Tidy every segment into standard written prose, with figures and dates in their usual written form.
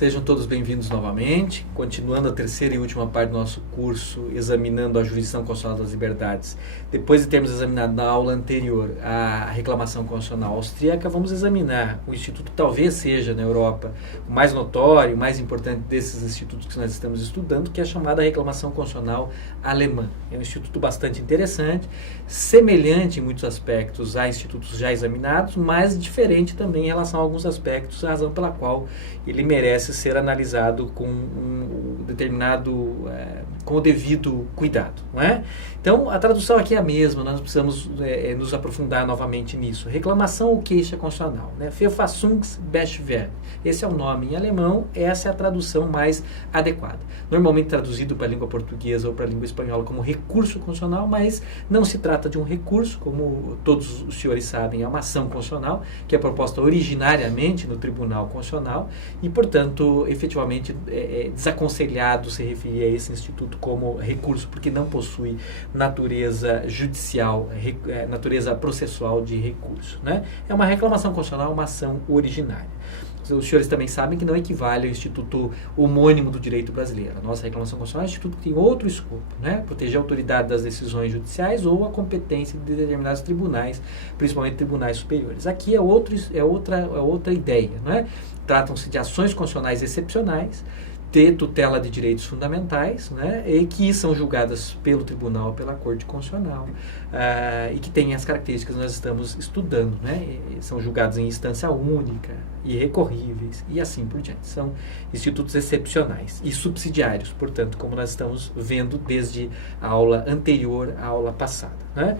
Sejam todos bem-vindos novamente, continuando a terceira e última parte do nosso curso, examinando a jurisdição constitucional das liberdades. Depois de termos examinado na aula anterior a reclamação constitucional austríaca, vamos examinar o instituto que talvez seja na Europa o mais notório, o mais importante desses institutos que nós estamos estudando, que é a chamada reclamação constitucional alemã. É um instituto bastante interessante, semelhante em muitos aspectos a institutos já examinados, mas diferente também em relação a alguns aspectos, a razão pela qual ele merece ser analisado com com o devido cuidado, não é? Então, a tradução aqui é a mesma, nós precisamos nos aprofundar novamente nisso. Reclamação ou queixa constitucional, né? Verfassungsbeschwerde. Esse é o nome em alemão, essa é a tradução mais adequada. Normalmente traduzido para a língua portuguesa ou para a língua espanhola como recurso constitucional, mas não se trata de um recurso, como todos os senhores sabem, é uma ação constitucional, que é proposta originariamente no Tribunal Constitucional e, portanto, efetivamente é desaconselhado se referir a esse instituto como recurso, porque não possui natureza judicial, natureza processual de recurso, né? É uma reclamação constitucional, uma ação originária. Os senhores também sabem que não equivale ao Instituto Homônimo do Direito Brasileiro. A nossa reclamação constitucional é um instituto que tem outro escopo, né? Proteger a autoridade das decisões judiciais ou a competência de determinados tribunais, principalmente tribunais superiores. Aqui é outra ideia, né? Tratam-se de ações constitucionais excepcionais, de tutela de direitos fundamentais, né, e que são julgadas pelo tribunal, pela Corte Constitucional, e que têm as características que nós estamos estudando, né, são julgados em instância única, irrecorríveis e assim por diante. São institutos excepcionais e subsidiários, portanto, como nós estamos vendo desde a aula anterior à aula passada, né.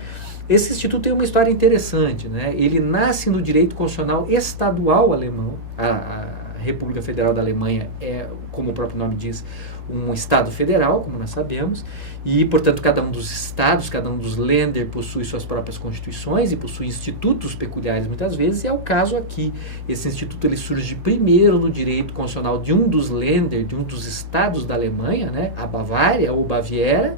Esse instituto tem uma história interessante, né, ele nasce no direito constitucional estadual alemão, a República Federal da Alemanha é, como o próprio nome diz, um Estado federal, como nós sabemos, e, portanto, cada um dos estados, cada um dos Länder possui suas próprias constituições e possui institutos peculiares muitas vezes, e é o caso aqui. Esse instituto ele surge primeiro no direito constitucional de um dos Länder, de um dos estados da Alemanha, né, a Bavária ou Baviera,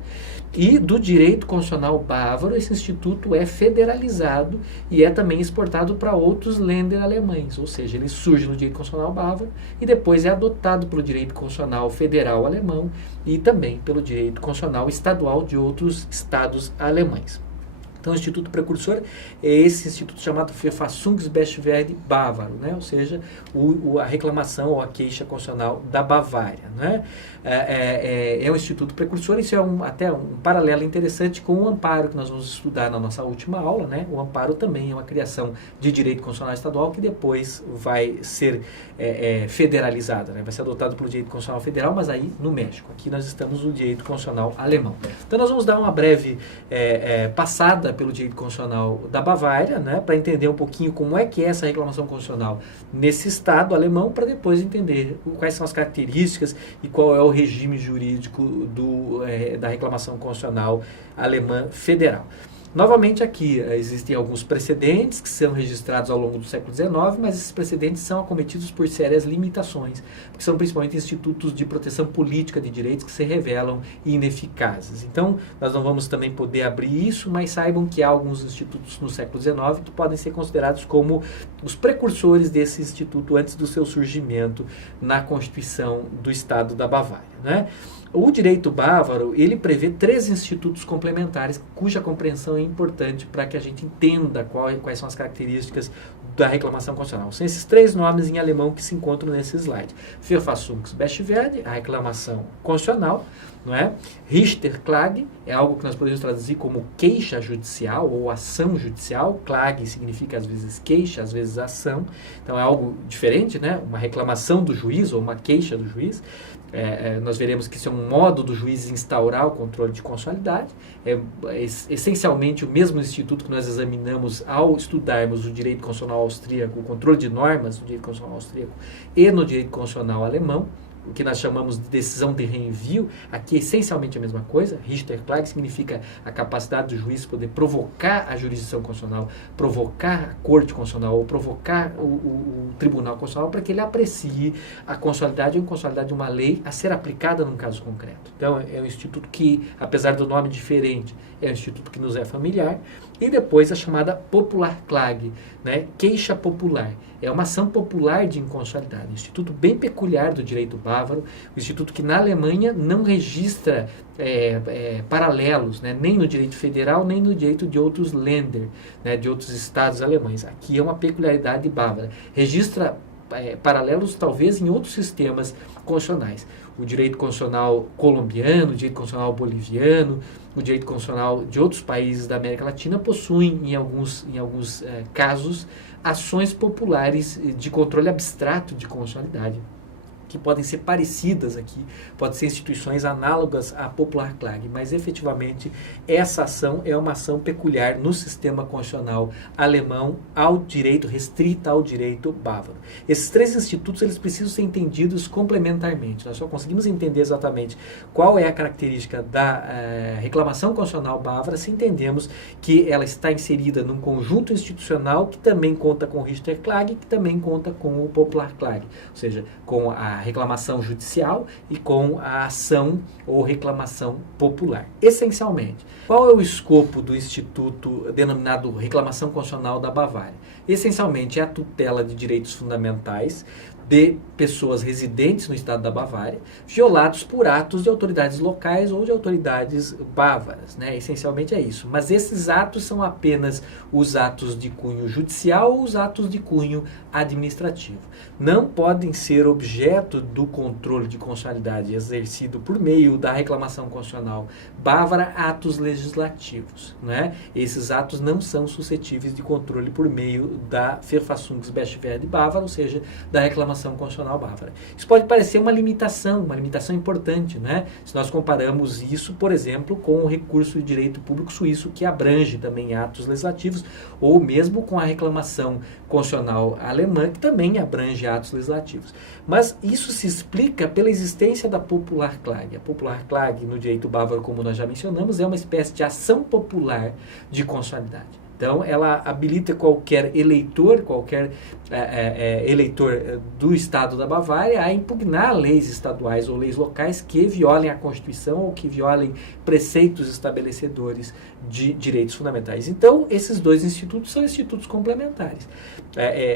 e do direito constitucional bávaro, esse instituto é federalizado e é também exportado para outros Länder alemães, ou seja, ele surge no direito constitucional bávaro e depois é adotado pelo direito constitucional federal alemão e também pelo direito constitucional estadual de outros estados alemães. Então, o instituto precursor é esse instituto chamado Verfassungsbeschwerde bávaro, né? Ou seja, a reclamação ou a queixa constitucional da Bavária, né? É um instituto precursor, isso é até um paralelo interessante com o amparo que nós vamos estudar na nossa última aula, né? O amparo também é uma criação de direito constitucional estadual que depois vai ser federalizada, né? Vai ser adotado pelo direito constitucional federal, mas aí no México. Aqui nós estamos no direito constitucional alemão. Então, nós vamos dar uma breve passada pelo direito constitucional da Bavária, né, para entender um pouquinho como é que é essa reclamação constitucional nesse estado alemão, para depois entender quais são as características e qual é o regime jurídico da reclamação constitucional alemã federal. Novamente aqui existem alguns precedentes que são registrados ao longo do século XIX, mas esses precedentes são acometidos por sérias limitações, porque são principalmente institutos de proteção política de direitos que se revelam ineficazes. Então, nós não vamos também poder abrir isso, mas saibam que há alguns institutos no século XIX que podem ser considerados como os precursores desse instituto antes do seu surgimento na Constituição do Estado da Bavária, né? O direito bávaro, ele prevê 3 institutos complementares, cuja compreensão é importante para que a gente entenda quais são as características da reclamação constitucional. São esses 3 nomes em alemão que se encontram nesse slide. Verfassungsbeschwerde, a reclamação constitucional, não é? Richterklage é algo que nós podemos traduzir como queixa judicial ou ação judicial. Klage significa às vezes queixa, às vezes ação. Então é algo diferente, né? Uma reclamação do juiz ou uma queixa do juiz. Nós veremos que isso é um modo do juiz instaurar o controle de constitucionalidade. É essencialmente o mesmo instituto que nós examinamos ao estudarmos o direito constitucional austríaco, o controle de normas do direito constitucional austríaco e no direito constitucional alemão. o que nós chamamos de decisão de reenvio, aqui é essencialmente a mesma coisa. Richter-Klage significa a capacidade do juiz poder provocar a jurisdição constitucional, provocar a Corte Constitucional ou provocar o Tribunal Constitucional para que ele aprecie a constitucionalidade ou inconstitucionalidade de uma lei a ser aplicada num caso concreto. Então, é um instituto que, apesar do nome diferente, é um instituto que nos é familiar. E depois a chamada popular klage, né? Queixa popular. É uma ação popular de inconstitucionalidade. Um instituto bem peculiar do direito bávaro, um instituto que na Alemanha não registra paralelos, né? Nem no direito federal, nem no direito de outros Länder, né? De outros estados alemães. Aqui é uma peculiaridade bávara. Registra paralelos talvez em outros sistemas constitucionais. O direito constitucional colombiano, o direito constitucional boliviano, o direito constitucional de outros países da América Latina possuem, em alguns casos, ações populares de controle abstrato de constitucionalidade, que podem ser parecidas aqui, podem ser instituições análogas à popular klage, mas efetivamente essa ação é uma ação peculiar no sistema constitucional alemão ao direito, restrita ao direito bávaro. Esses três institutos eles precisam ser entendidos complementarmente. Nós só conseguimos entender exatamente qual é a característica da reclamação constitucional bávara se entendemos que ela está inserida num conjunto institucional que também conta com o Richter-Klage, que também conta com o popular klage, ou seja, com a reclamação judicial e com a ação ou reclamação popular. Essencialmente, qual é o escopo do instituto denominado Reclamação Constitucional da Bavária? Essencialmente é a tutela de direitos fundamentais de pessoas residentes no estado da Bavária, violados por atos de autoridades locais ou de autoridades bávaras, né? Essencialmente é isso. Mas esses atos são apenas os atos de cunho judicial ou os atos de cunho administrativo. Não podem ser objeto do controle de constitucionalidade exercido por meio da reclamação constitucional bávara atos legislativos, né? Esses atos não são suscetíveis de controle por meio da Verfassungsbeschwerde bávara, ou seja, da reclamação constitucional bávara. Isso pode parecer uma limitação importante, né? Se nós comparamos isso, por exemplo, com o recurso de direito público suíço, que abrange também atos legislativos, ou mesmo com a reclamação constitucional alemã, que também abrange atos legislativos. Mas isso se explica pela existência da popular klage. A popular klage, no direito bávaro, como nós já mencionamos, é uma espécie de ação popular de constitucionalidade. Então, ela habilita qualquer eleitor do Estado da Bavária a impugnar leis estaduais ou leis locais que violem a Constituição ou que violem preceitos estabelecedores de direitos fundamentais. Então, esses dois institutos são institutos complementares.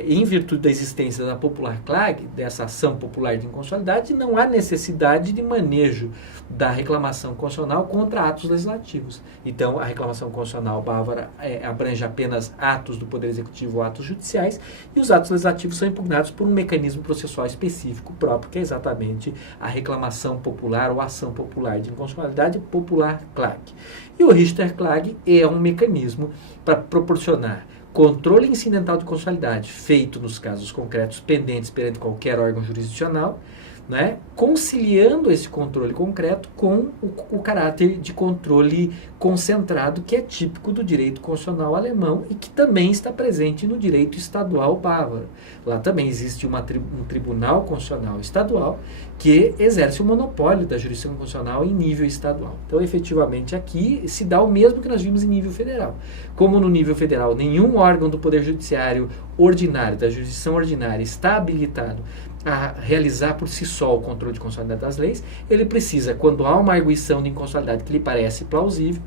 Em virtude da existência da popular klage, dessa ação popular de inconstitucionalidade, não há necessidade de manejo da reclamação constitucional contra atos legislativos. Então, a reclamação constitucional bávara abrange apenas atos do Poder Executivo ou atos judiciais, e os atos legislativos são impugnados por um mecanismo processual específico próprio, que é exatamente a reclamação popular ou ação popular de inconstitucionalidade, popular klage. E o Richter-Klage é um mecanismo para proporcionar controle incidental de constitucionalidade feito nos casos concretos pendentes perante qualquer órgão jurisdicional, né, conciliando esse controle concreto com o caráter de controle concentrado que é típico do direito constitucional alemão e que também está presente no direito estadual bávaro. Lá também existe um tribunal constitucional estadual que exerce o monopólio da jurisdição constitucional em nível estadual. Então, efetivamente, aqui se dá o mesmo que nós vimos em nível federal. Como no nível federal nenhum órgão do Poder Judiciário ordinário, da jurisdição ordinária, está habilitado a realizar por si só o controle de constitucionalidade das leis, ele precisa, quando há uma arguição de inconstitucionalidade que lhe parece plausível,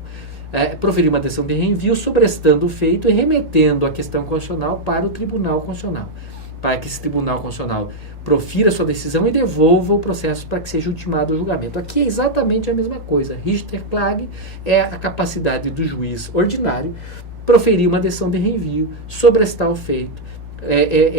proferir uma decisão de reenvio, sobrestando o feito e remetendo a questão constitucional para o Tribunal Constitucional, para que esse Tribunal Constitucional profira sua decisão e devolva o processo para que seja ultimado o julgamento. Aqui é exatamente a mesma coisa. Richter-Klage é a capacidade do juiz ordinário proferir uma decisão de reenvio, sobrestar o feito,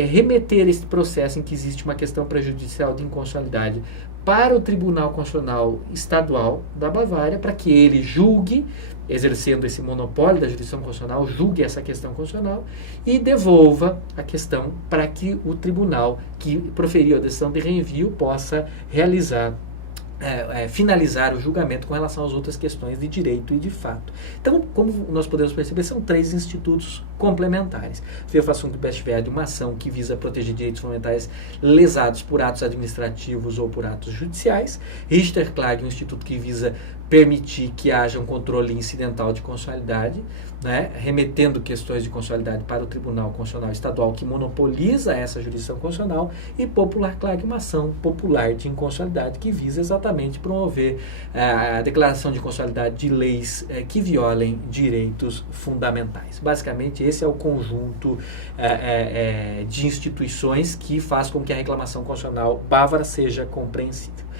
remeter esse processo em que existe uma questão prejudicial de inconstitucionalidade para o Tribunal Constitucional Estadual da Bavária, para que ele julgue, exercendo esse monopólio da jurisdição constitucional, julgue essa questão constitucional e devolva a questão para que o tribunal que proferiu a decisão de reenvio possa realizar finalizar o julgamento com relação às outras questões de direito e de fato. Então, como nós podemos perceber, são 3 institutos complementares. Verfassung Bestwerde, uma ação que visa proteger direitos fundamentais lesados por atos administrativos ou por atos judiciais. Richterklage, um instituto que visa permitir que haja um controle incidental de constitucionalidade, né, remetendo questões de constitucionalidade para o Tribunal Constitucional Estadual, que monopoliza essa jurisdição constitucional, e Popularklage, uma ação popular de inconstitucionalidade que visa exatamente promover a declaração de constitucionalidade de leis que violem direitos fundamentais. Basicamente, esse é o conjunto de instituições que faz com que a reclamação constitucional bávara seja compreensível.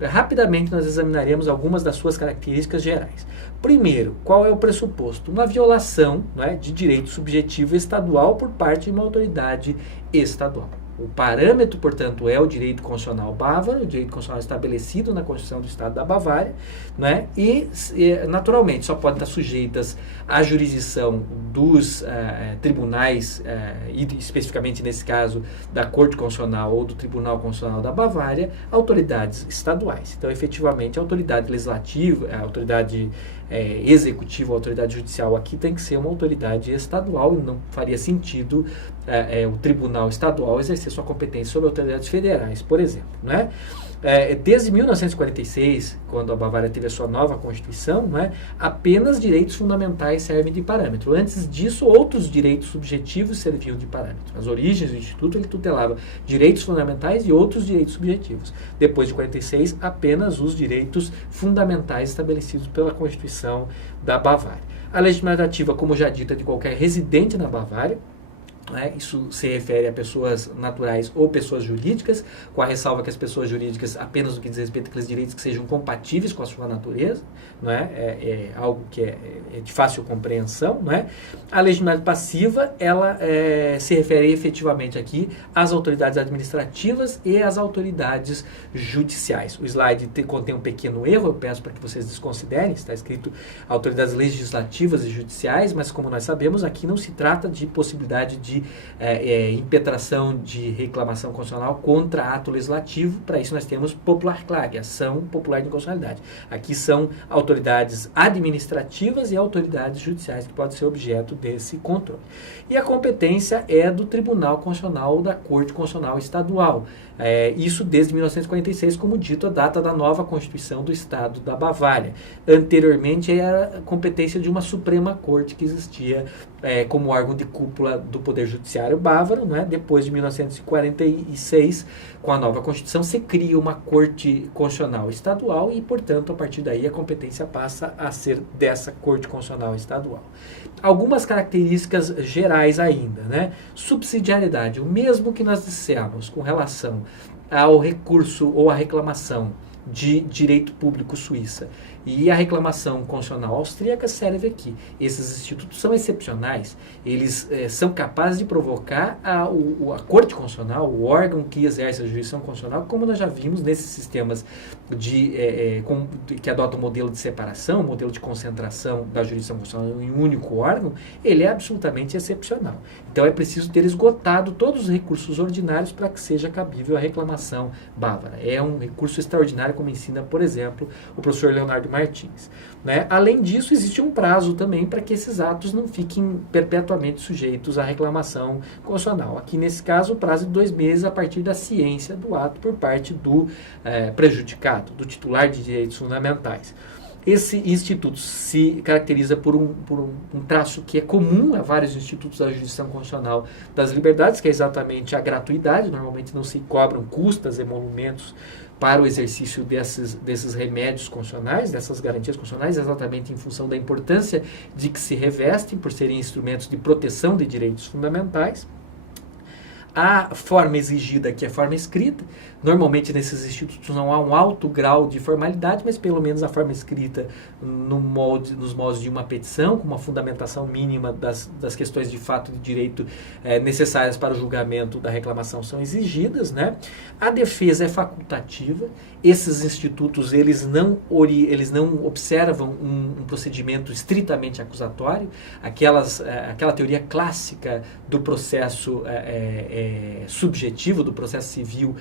Rapidamente, nós examinaremos algumas das suas características gerais. Primeiro, qual é o pressuposto? Uma violação, né, de direito subjetivo estadual por parte de uma autoridade estadual. O parâmetro, portanto, é o direito constitucional bávaro, o direito constitucional estabelecido na Constituição do Estado da Bavária, né? E, naturalmente, só podem estar sujeitas à jurisdição dos tribunais, e especificamente nesse caso da Corte Constitucional ou do Tribunal Constitucional da Bavária, autoridades estaduais. Então, efetivamente, a autoridade legislativa, a autoridade executiva, a autoridade judicial aqui tem que ser uma autoridade estadual, e não faria sentido o Tribunal Estadual exercer sua competência sobre autoridades federais, por exemplo, né? Desde 1946, quando a Bavária teve a sua nova Constituição, né, apenas direitos fundamentais servem de parâmetro. Antes disso, outros direitos subjetivos serviam de parâmetro. Nas origens do Instituto, ele tutelava direitos fundamentais e outros direitos subjetivos. Depois de 46, apenas os direitos fundamentais estabelecidos pela Constituição da Bavária. A legislativa, como já dita, de qualquer residente na Bavária. Isso se refere a pessoas naturais ou pessoas jurídicas, com a ressalva que as pessoas jurídicas, apenas no que diz respeito àqueles direitos que sejam compatíveis com a sua natureza, não é? É algo que é de fácil compreensão, não é? A legitimidade passiva, ela se refere efetivamente aqui às autoridades administrativas e às autoridades judiciais. O slide contém um pequeno erro, eu peço para que vocês desconsiderem, está escrito autoridades legislativas e judiciais, mas como nós sabemos, aqui não se trata de possibilidade de impetração de reclamação constitucional contra ato legislativo. Para isso nós temos Popularklage, ação popular de inconstitucionalidade. Aqui são autoridades administrativas e autoridades judiciais que podem ser objeto desse controle. E a competência é do Tribunal Constitucional ou da Corte Constitucional Estadual. Isso desde 1946, como dito, a data da nova Constituição do Estado da Bavária. Anteriormente era a competência de uma Suprema Corte que existia como órgão de cúpula do Poder Judiciário bávaro, né? Depois de 1946, com a nova Constituição, se cria uma Corte Constitucional Estadual e, portanto, a partir daí a competência passa a ser dessa Corte Constitucional Estadual. Algumas características gerais ainda, né? Subsidiariedade, o mesmo que nós dissemos com relação ao recurso ou à reclamação de direito público suíça e a reclamação constitucional austríaca serve aqui. Esses institutos são excepcionais, eles são capazes de provocar a Corte Constitucional, o órgão que exerce a jurisdição constitucional, como nós já vimos nesses sistemas que adotam o modelo de separação, o modelo de concentração da jurisdição constitucional em um único órgão, ele é absolutamente excepcional. Então é preciso ter esgotado todos os recursos ordinários para que seja cabível a reclamação bávara. É um recurso extraordinário, como ensina, por exemplo, o professor Leonardo Martins. Né? Além disso, existe um prazo também para que esses atos não fiquem perpetuamente sujeitos à reclamação constitucional. Aqui, nesse caso, o prazo de 2 meses a partir da ciência do ato por parte do prejudicado, do titular de direitos fundamentais. Esse instituto se caracteriza por um traço que é comum a vários institutos da jurisdição constitucional das liberdades, que é exatamente a gratuidade. Normalmente não se cobram custas, emolumentos para o exercício desses remédios constitucionais, dessas garantias constitucionais, exatamente em função da importância de que se revestem por serem instrumentos de proteção de direitos fundamentais. A forma exigida aqui é a forma escrita. Normalmente nesses institutos não há um alto grau de formalidade, mas pelo menos a forma escrita nos moldes de uma petição, com uma fundamentação mínima das questões de fato de direito necessárias para o julgamento da reclamação são exigidas, né? A defesa é facultativa. Esses institutos eles não observam um procedimento estritamente acusatório. Aquela teoria clássica do processo subjetivo do processo civil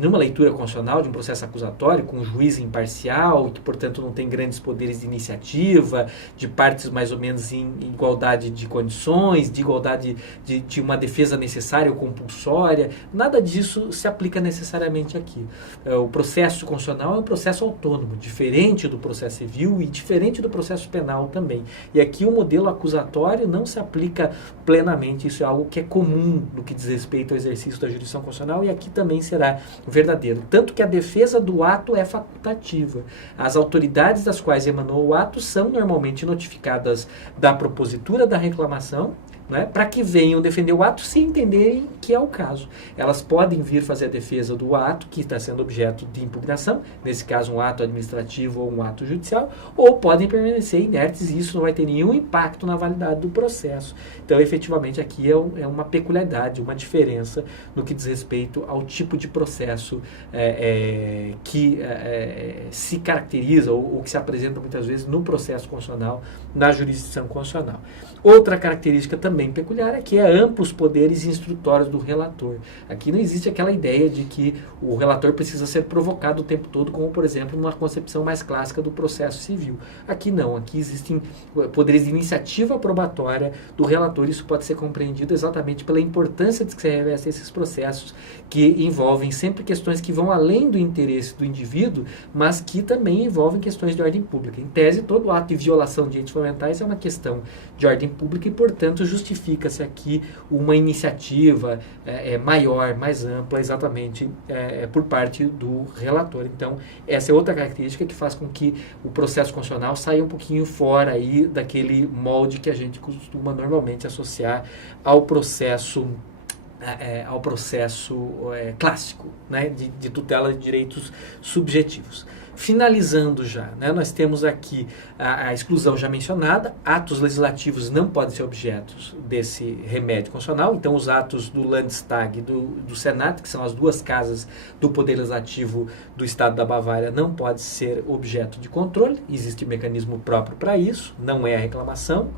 numa leitura constitucional de um processo acusatório com um juiz imparcial e que, portanto, não tem grandes poderes de iniciativa, de partes mais ou menos em igualdade de condições, de igualdade de uma defesa necessária ou compulsória. Nada disso se aplica necessariamente aqui. O processo constitucional é um processo autônomo, diferente do processo civil e diferente do processo penal também. E aqui o modelo acusatório não se aplica plenamente, isso é algo que é comum no que diz respeito ao exercício da jurisdição constitucional e aqui também será verdadeiro. Tanto que a defesa do ato é facultativa. As autoridades das quais emanou o ato são normalmente notificadas da propositura da reclamação, né, para que venham defender o ato se entenderem que é o caso. Elas podem vir fazer a defesa do ato que está sendo objeto de impugnação, nesse caso um ato administrativo ou um ato judicial, ou podem permanecer inertes e isso não vai ter nenhum impacto na validade do processo. Então, efetivamente, aqui é uma peculiaridade, uma diferença no que diz respeito ao tipo de processo que se caracteriza ou que se apresenta muitas vezes no processo constitucional, na jurisdição constitucional. Outra característica também peculiar é que é amplos poderes instrutórios do relator. Aqui não existe aquela ideia de que o relator precisa ser provocado o tempo todo, como, por exemplo, numa concepção mais clássica do processo civil. Aqui não, aqui existem poderes de iniciativa probatória do relator. Isso pode ser compreendido exatamente pela importância de que se revestem esses processos, que envolvem sempre questões que vão além do interesse do indivíduo, mas que também envolvem questões de ordem pública. Em tese, todo ato de violação de direitos fundamentais é uma questão de ordem pública e, portanto, justifica-se aqui uma iniciativa maior, mais ampla, exatamente por parte do relator. Então, essa é outra característica que faz com que o processo constitucional saia um pouquinho fora aí daquele molde que a gente costuma normalmente associar ao processo clássico, né, de tutela de direitos subjetivos. Finalizando já, né, nós temos aqui a exclusão já mencionada, atos legislativos não podem ser objetos desse remédio constitucional, então os atos do Landtag e do Senado, que são as duas casas do Poder Legislativo do Estado da Bavária, não pode ser objeto de controle, existe um mecanismo próprio para isso, não é a reclamação.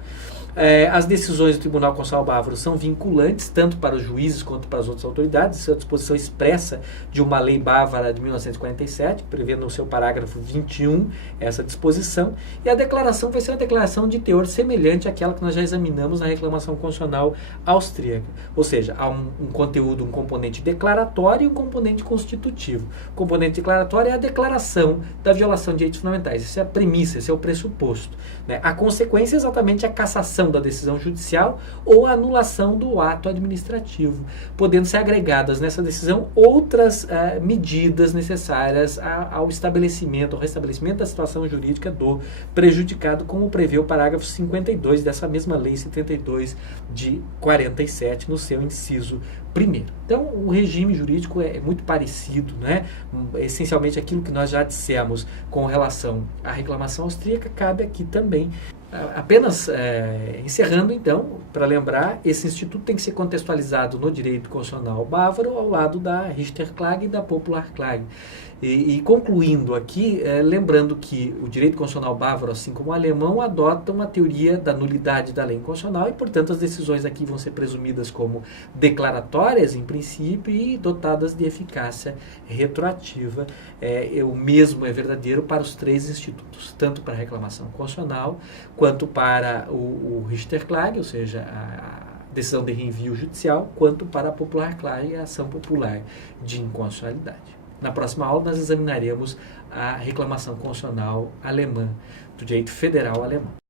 As decisões do Tribunal Constitucional Bávaro são vinculantes, tanto para os juízes quanto para as outras autoridades. Isso é a disposição expressa de uma lei bávara de 1947, prevê no seu parágrafo 21 essa disposição. E a declaração vai ser uma declaração de teor semelhante àquela que nós já examinamos na reclamação constitucional austríaca. Ou seja, há um conteúdo, um componente declaratório e um componente constitutivo. O componente declaratório é a declaração da violação de direitos fundamentais. Isso é a premissa, esse é o pressuposto, né? A consequência é exatamente a cassação da decisão judicial ou a anulação do ato administrativo, podendo ser agregadas nessa decisão outras medidas necessárias ao estabelecimento, ao restabelecimento da situação jurídica do prejudicado, como prevê o parágrafo 52 dessa mesma lei 72 de 47, no seu inciso primeiro. Então, o regime jurídico é muito parecido, né? Essencialmente aquilo que nós já dissemos com relação à reclamação austríaca cabe aqui também. Apenas encerrando, então, para lembrar, esse instituto tem que ser contextualizado no direito constitucional bávaro ao lado da Richterklage e da Popularklage. E concluindo aqui, lembrando que o direito constitucional bávaro, assim como o alemão, adota uma teoria da nulidade da lei constitucional e, portanto, as decisões aqui vão ser presumidas como declaratórias, em princípio, e dotadas de eficácia retroativa. O mesmo é verdadeiro para os três institutos, tanto para a reclamação constitucional, quanto para o Richterklage, ou seja, a decisão de reenvio judicial, quanto para a Popularklage, a ação popular de inconstitucionalidade. Na próxima aula, nós examinaremos a reclamação constitucional alemã, do direito federal alemão.